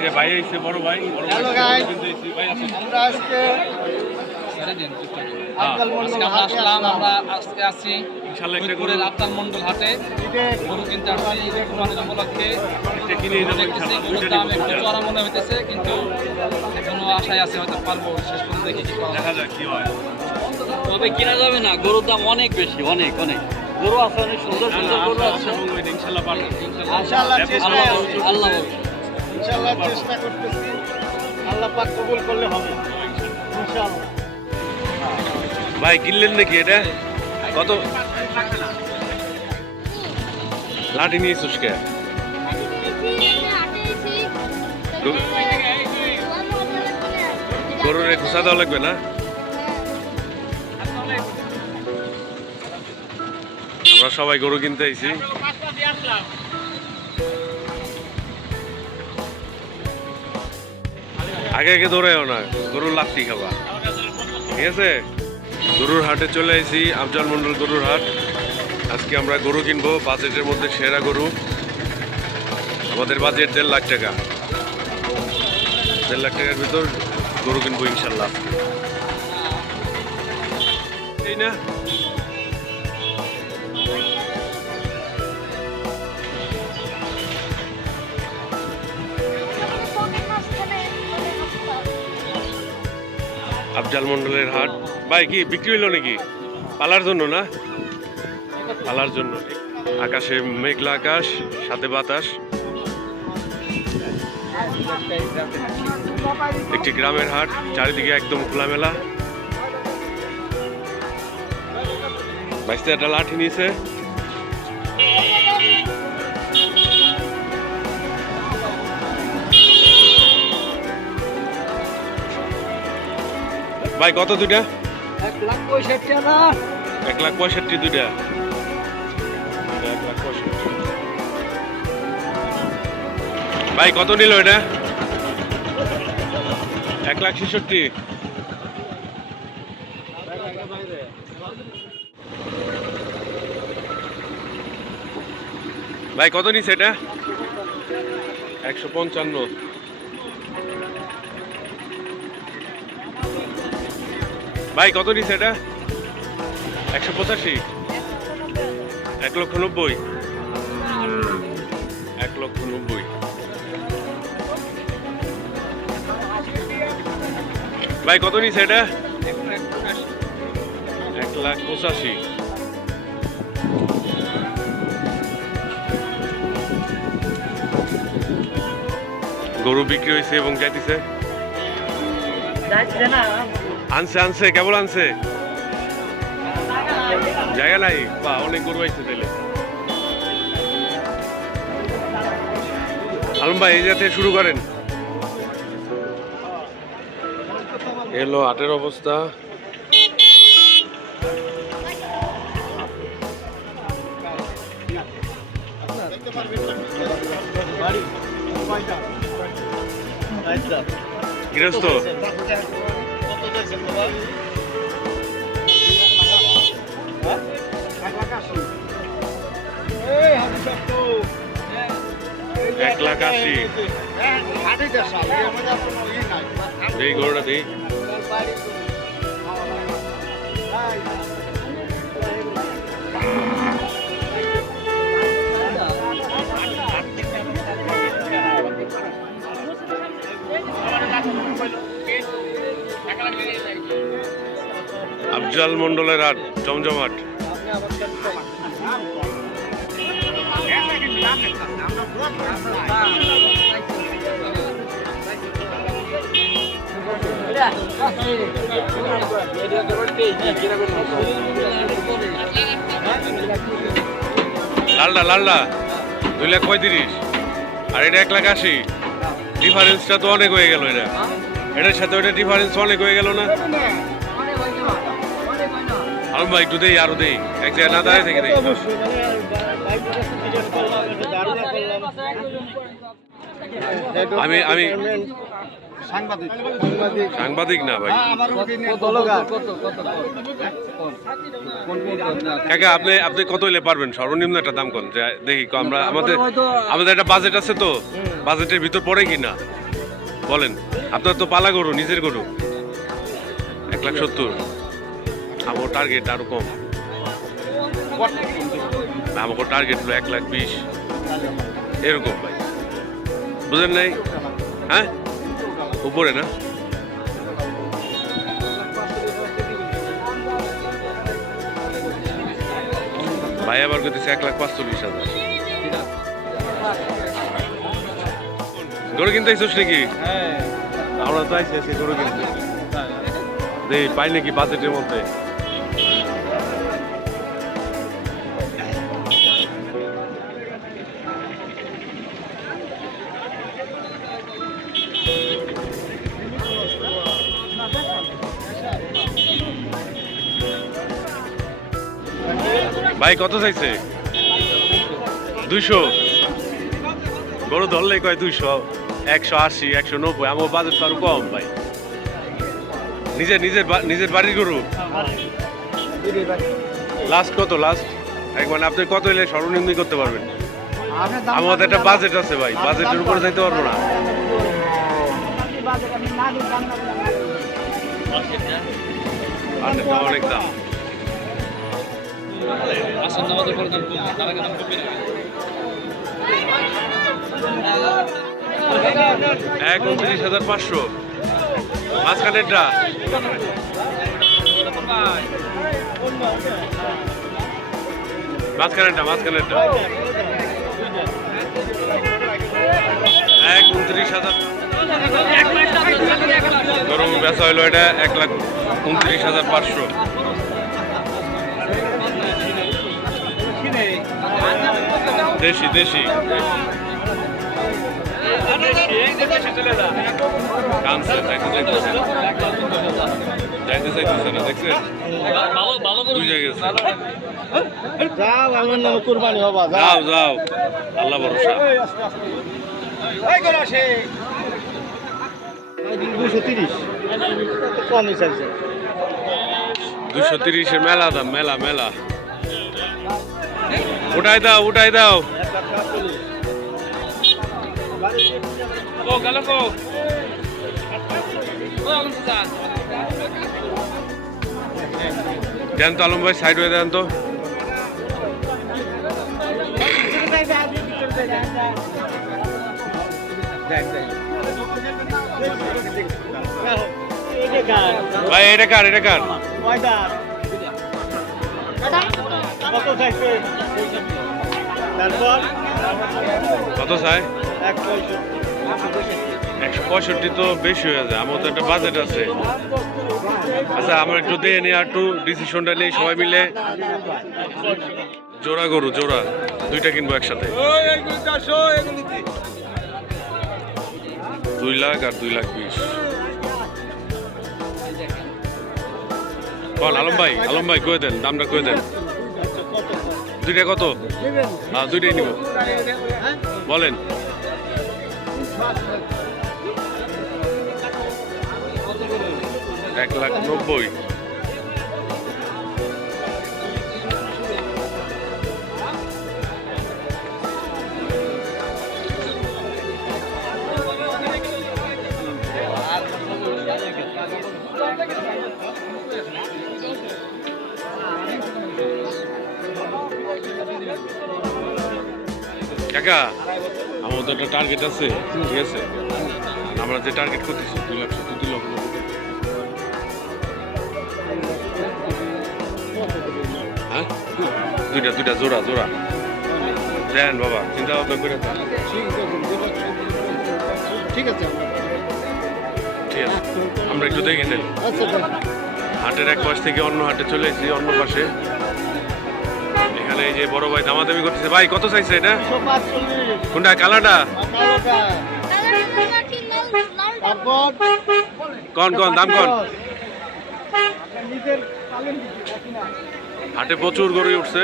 যে ভাই আইছে বড় ভাই হ্যালো গাইস আমরা আজকে আফজাল মন্ডল হাটে আসলাম। আমরা আজকে আছি ইনশাআল্লাহ একটা ফরিদপুরের গরু আফজাল মন্ডল হাটে ঈদে গরু কিনতে আসছি ঈদের কুরবানির উপলক্ষে। একটা কিনে নেবো দেখতেছি ইনশাআল্লাহ গরুর দুইটা দাম নিবো একটু চড়া মনে হইতেছে, কিন্তু এখনো আশায় আছে হয়তো পারবো, শেষ পর্যন্ত দেখি কি করা যায়। দেখা যাক কি হয়। তবে কিনা যাবে না, গরুর দাম অনেক বেশি, অনেক অনেক গরু আছে, অনেক সুন্দর সুন্দর গরু আছে। ইনশাআল্লাহ পারবো। ইনশাআল্লাহ চেষ্টা আল্লাহ আছে, আল্লাহ ইনশাআল্লাহ চেষ্টা করতেছি, আল্লাহ পাক কবুল করলে হবে ইনশাআল্লাহ। ভাই কিনলেন নাকি এটা? কত লাঠি নিয়েছিস কে? গরুর খোসা দেওয়া লাগবে না? আমরা সবাই গরু কিনতে আইছি। আগে আগে দৌড়াইও না, গরুর লাত্তি খাবা, ঠিক আছে? গরুর হাটে চলে আইছি, আফজাল মন্ডল গরুর হাট। আজকে আমরা গরু কিনবো, বাজেটের মধ্যে সেরা গরু। আমাদের বাজেট 1.5 লাখ টাকা। 1.5 লাখ টাকার ভিতর গরু কিনবো ইনশাল্লাহ। এই না আফজাল মন্ডলের হাট। ভাই কি বিক্রি হইলো নাকি? পালার জন্য না, পালার জন্য। আকাশে মেঘলা আকাশ, সাথে বাতাস। একটি গ্রামের হাট, চারিদিকে একদম খোলামেলা। বাইশটা একটা লাঠি নিয়েছে। ভাই কত দুইটা? 1,65,000। 1,65,000 দুইটা। 1,65,000। ভাই কত নিল এটা? 1,66,000। ভাই কত নিছে এটা? 155। ভাই কত নিছে এটা? 185। 1,90,000। 1,90,000। ভাই কত নিছে এটা? 1,85,000। গরু বিক্রি হয়েছে এবং যাইতেছে। আনছে আনছে কেবল আনছে, জায়গা নাই। বা অনেক গরু আইছে তাইলে। আলম ভাই এই জায়গা থেকে শুরু করেন। এলো হাটের অবস্থা। গৃহস্থ এই হাতে সব 1,80,000। হাটে দেশ আমাদের কোনো ই নাই। এই গরুটা দেই। আফজাল মন্ডলের হাট জমজমাট। লালডা লালডা 2,35,000 আর এটা 1,80,000। ডিফারেন্সটা তো অনেক হয়ে গেল। এটার সাথে ওইটা ডিফারেন্স অনেক হয়ে গেল না? আলম ভাই একটু দেই, আরো দেই, এক জায়গায় না দাঁড়িয়ে থেকে দেই। আমি আমি সাংবাদিক না ভাই। কাকা আপনি আপনি কত হইলে পারবেন? সর্বনিম্ন একটা দাম কোন, দেখি আমরা আমাদের একটা বাজেট আছে তো, বাজেটের ভিতর পড়ে কিনা। বলেন, আপনার তো পালা গরু, নিজের গরু। 1,70,000। আমার টার্গেট আরো কম। আমাকে টার্গেট হলো 1,20,000 এরকম ভাই, বুঝেন নাই? হ্যাঁ, উপরে না? ভাই আবার করতেছে 1,45,000। গরু কিনতে আইসোস নাকি? আমরা তো আইসি গরু কিনতে। পাই নাকি বাজেটের মধ্যে? ভাই কত চাইছে? 200। গরু ধরলে কয় 200, 180, 190। আমার বাজেট তো আরো কম ভাই। নিজের বাড়ির গরু। লাস্ট কত? লাস্ট মানে আপনি কত হলে সর্বনিম্ন করতে পারবেন? আমাদের একটা বাজেট আছে ভাই, বাজেটের উপরে যাইতে পারবো না। অনেক দাম। আসল নামাজের পরে দাম কমবে, তার আগে দাম কমবে না। 1,29,500। মাঝখানেরটা মাঝখানেরটা 1,29,000। গরম বেচা হইলো এটা 1,29,500। দেশি কানছে, যাইতেছে না, দেখছেন? দুই জায়গায় যাও, আমার নামে কুরবানি হবা। যাও, আল্লাহ ভরসা। 230 কমই চাইছে। 230 মেলা দাম, মেলা। উঠাই দাও। দেন তো আলম ভাই, সাইড হয়ে দেন তো। ভাই এটা কার? কত চাইছে? তারপর কত চাই? 165। 165 তো বেশি হয়ে যায়, আমার তো একটা বাজেট আছে। আচ্ছা, আমার একটু দিয়ে নিয়ে একটু ডিসিশনটা নিয়ে সবাই মিলে জোড়া গরু, দুইটা কিনবো একসাথে। 2 লাখ আর 2,20,000। বল আলম ভাই কয়ে দেন, দামটা কয়ে দেন। দুইটা কত? হ্যাঁ, দুইটাই নিব, বলেন। 1,90,000। কাকা, আমার তো একটা টার্গেট আছে, ঠিক আছে? আমরা যে টার্গেট করতেছি 2 লাখ 2 লক্ষ। হ্যাঁ, দুইটা জোড়া দেন বাবা, চিন্তা ভাবনা করে। ঠিক আছে, আমরা একটু দেখে নিই। হাটের এক পাশ থেকে অন্য হাটে চলে এসেছি, অন্য পাশে। এখানে এই যে বড় ভাই দামাদামি করতেছে। ভাই কত চাইছে এটা? 145। কোনটা? কালারটা? কোন দাম কোন? হাটে প্রচুর গরু উঠছে।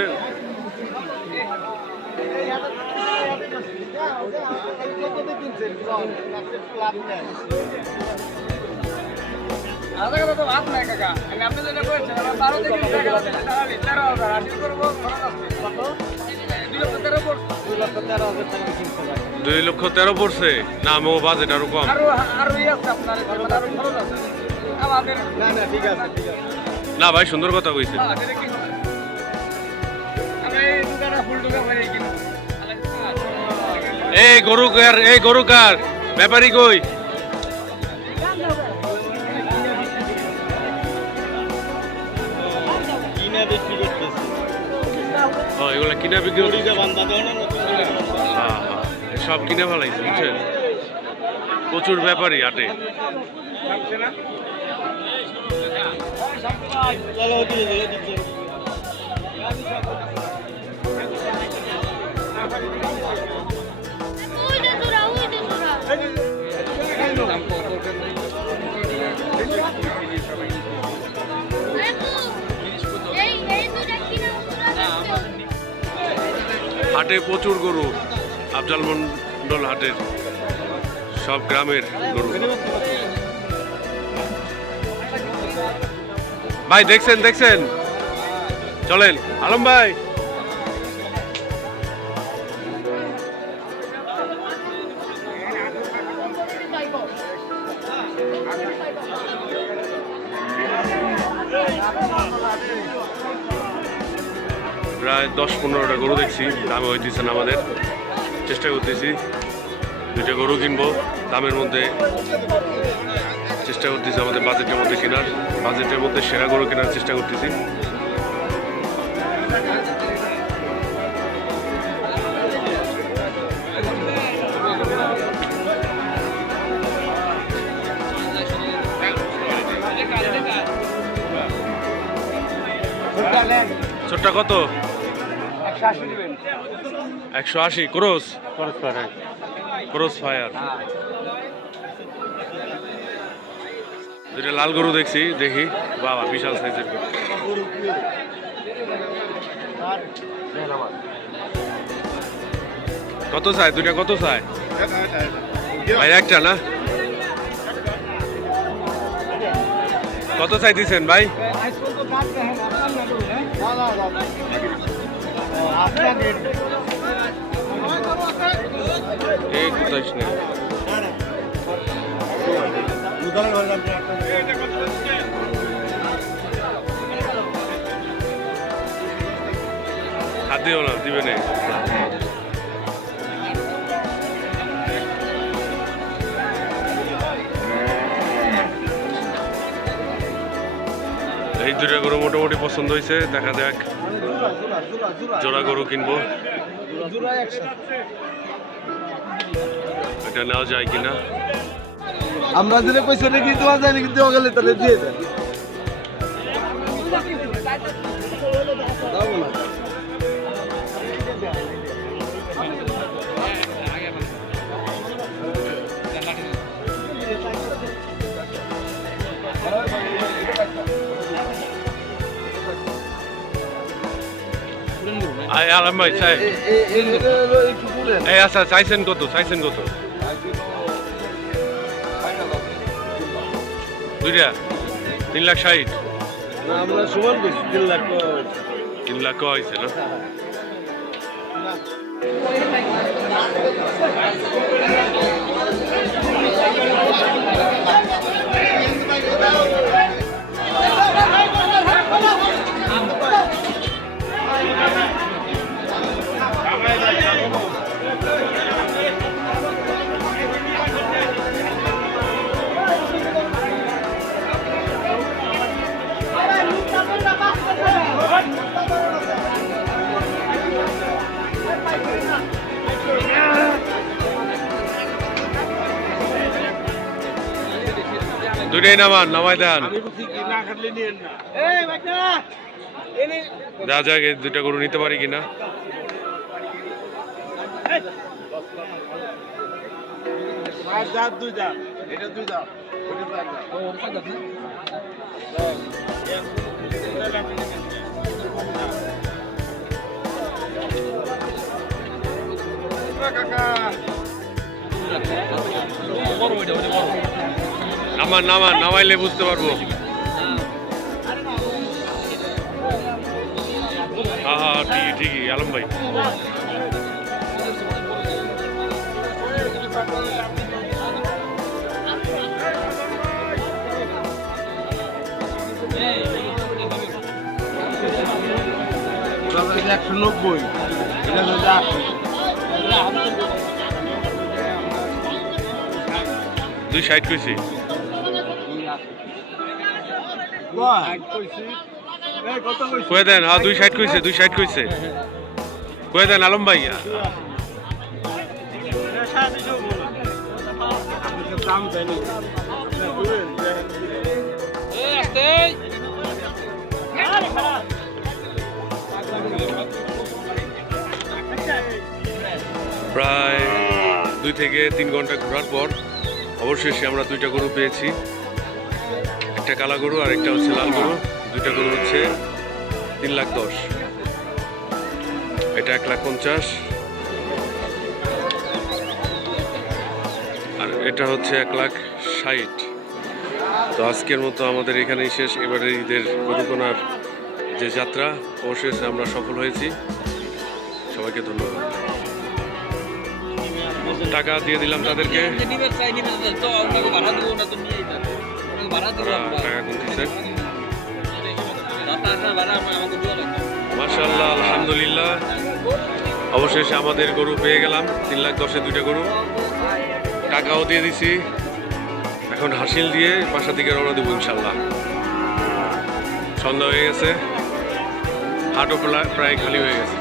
2,13,000 পড়ছে না, আমার বাজেট আরো কম। না না ঠিক আছে ঠিক আছে। না ভাই, সুন্দর কথা কইছে। এই গরু কার ব্যাপারী কই? কিনা বিক্রি করতেছি। ও, এগুলা কিনা বিক্রি করতেছে? গরুটা বান্ধা দাও না নতুন করে বান্ধা। হ্যাঁ, সব কিনে ফেলাইছে বুঝছেন, প্রচুর ব্যাপারী হাটে। চলো ওদিকে যাই, ওদিকে যাই। হাটে প্রচুর গরু, আফজাল মন্ডল হাটের সব গ্রামের গরু। ভাই দেখছেন, চলেন আলম ভাই। প্রায় 10-15টা গরু দেখছি, দামে হইতেছে না আমাদের। চেষ্টা করতেছি 2টা গরু কিনবো দামের মধ্যে, চেষ্টা করতেছি আমাদের বাজেটের মধ্যে কেনার, বাজেটের মধ্যে সেরা গরু কেনার চেষ্টা করতেছি। ছোটটা কত? 180 ক্রস ফায়ার। 2টা লাল গরু দেখছি, দেখি বাবা বিশাল সাইজের গরু। কত চাই 2টা? কত চাই ভাই? একটা না, কত চাই দিচ্ছেন ভাই? এই 27 নেই। হাত দিও না, দিবে না। এই 2টা গরু মোটামুটি পছন্দ হয়েছে, দেখা যাক জোড়া গরু কিনবো, এটা নেওয়া যায় কিনা। আমরা দিলে পয়সা রেখে দেওয়া যায় নাকি? দেওয়া গেলে তাহলে দিয়ে দেন। আলম ভাই চাই, এই আচ্ছা চাইছেন কত? 2টা 3,60,000। আমরা সমান বেশি 3 লাখ। 3 লাখ হয়েছে না? দুটাই নামাই দেন। যা যাক, এই 2টা গরু নিতে পারি কিনা। নামাইলে বুঝতে পারবো। হ্যাঁ ঠিকই আলম ভাই। এটা 190 এটা যদি আসে 260 কইছি। কয়ে দেন, হ্যাঁ 260 কইছে, 260 কইছে। কয়ে দেন আলম ভাই। দাম দেয়নি এই আসতে প্রায় 2 থেকে 3 ঘন্টা ঘোরার পর অবশেষে আমরা 2টা গরু পেয়েছি। একটা কালা গরু আর একটা হচ্ছে লাল গরু। 2টা গরু হচ্ছে 3,10,000, এটা 1,50,000 আর এটা হচ্ছে 1,60,000। তো আজকের মতো আমাদের এখানেই শেষ। এবারে ঈদের গরু কেনার যে যাত্রা, অবশেষে আমরা সফল হয়েছি। সবাইকে ধন্যবাদ। টাকা দিয়ে দিলাম তাদেরকে, নিবে চাই নিবে তো ওনাকে ভাড়া দেবো না তো নিয়েই যাবে ওনাকে ভাড়া দেবো ওরা আমরা টাকা গুনতেছে। টাকা ভাড়া আমাকে দেওয়া লাগবে মাশাআল্লাহ, আলহামদুলিল্লাহ, অবশেষে আমাদের গরু পেয়ে গেলাম। 3,10,000-এ 2টা গরু, টাকাও দিয়ে দিছি। এখন হাসিল দিয়ে বাসা দিকে রওনা দেবো ইনশাল্লাহ। সন্ধ্যা হয়ে গেছে, হাটও প্রায় খালি হয়ে গেছে।